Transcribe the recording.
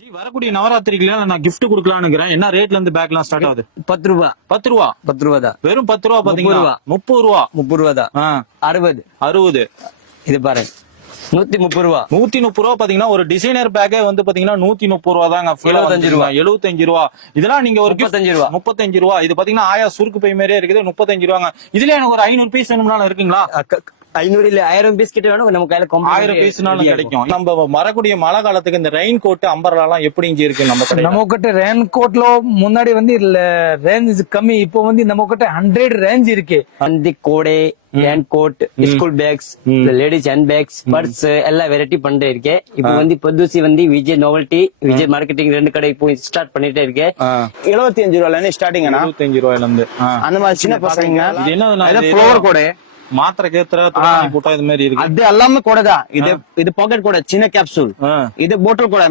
G வரக்கூடிய நவராத்திரிக்குல நான் gift கொடுக்கலாம்னுக்கிறேன். என்ன ரேட்ல இருந்து பேக்லாம் ஸ்டார்ட் ஆகுது? 10 ரூபா 10 ரூபா 10 ரூபா தான். வெறும் 10 ரூபா பாத்தீங்களா? 30 ரூபா 30 ரூபா தான். 60 60 இது பாருங்க 130 ரூபா 130 ரூபா பாத்தீங்கன்னா ஒரு டிசைனர் பேக்கே வந்து பாத்தீங்கன்னா 130 ரூபா தாங்க. 75 ரூபா 75 ரூபா இதெல்லாம் நீங்க ஒரு 35 ரூபா 35 ரூபா. இது பாத்தீங்கன்னா ஆயா சுருக்கு பை மாதிரியே இருக்குது. 35 ரூபாங்க. இதுல எனக்கு ஒரு 500 பீஸ் வேணும்னாலும் இருக்குங்களா? 500 இல்ல 1000 பீஸ் கிட்ட வேணும் நம்ம கையில 1000 பீஸ்னாலும் கிடைக்கும். நம்ம வரக்கூடிய மழை காலத்துக்கு இந்த ரெயின் கோட் அம்பர்லா எல்லாம் எப்படி இங்க இருக்கு நம்ம கடையில? நம்ம கிட்ட ரெயின் கோட்ல முன்னாடி வந்து ரேஞ்ச் கம்மி, இப்போ வந்து நம்ம கிட்ட 100 ரேஞ்ச் இருக்கு. வந்து கோடை hand coat school bags ladies handbags purse எல்லா வெரைட்டி பண்ணிட்டே இருக்கேன். இப்போ வந்து புதுசி வந்து விஜய் நோவல்டி விஜய் மார்க்கெட்டிங் 2 கடை இப்போ ஸ்டார்ட் பண்ணிட்டே இருக்கேன். 75 ரூபாயில இருந்து ஸ்டார்டிங் 75 ரூபாயில இருந்து அந்த மாதிரி சின்ன பசங்க இது என்ன ஃப்ளவர் கோடை மாத்திரை கேத்துற போட்டா இது மாதிரி இருக்கு. அது எல்லாமே கூட தான். இது பாக்கெட் கூட சின்ன கேப்சூல், இது போட்டல் கூட